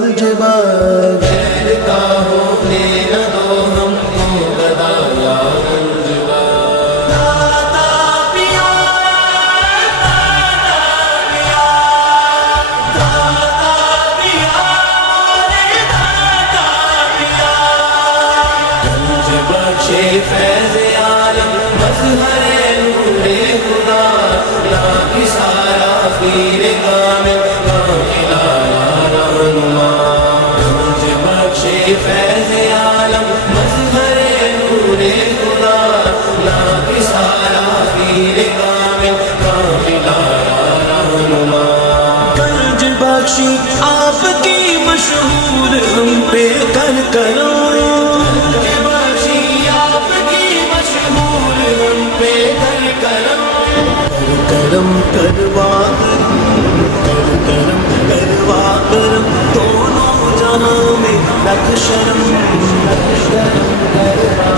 गंज बाग का होने न दो हमको गदा या गंज बाग। दाता पिया दाता पिया दाता पिया रे दाता पिया। गंज बख्शे फैज़ आलम मज़हरे नूरे खुदा या इशारा पीर कामिल कामिला रहनुमा। गंज बख्शे फैज़ आलम मज़हरे नूरे खुदा या इशारा पीर कामिल कामिला रहनुमा। गंज बख्शी आपकी मशहूर हम पे कर करो। करम करवा करम करवा करम दोनों जहां में लख शर्म करवा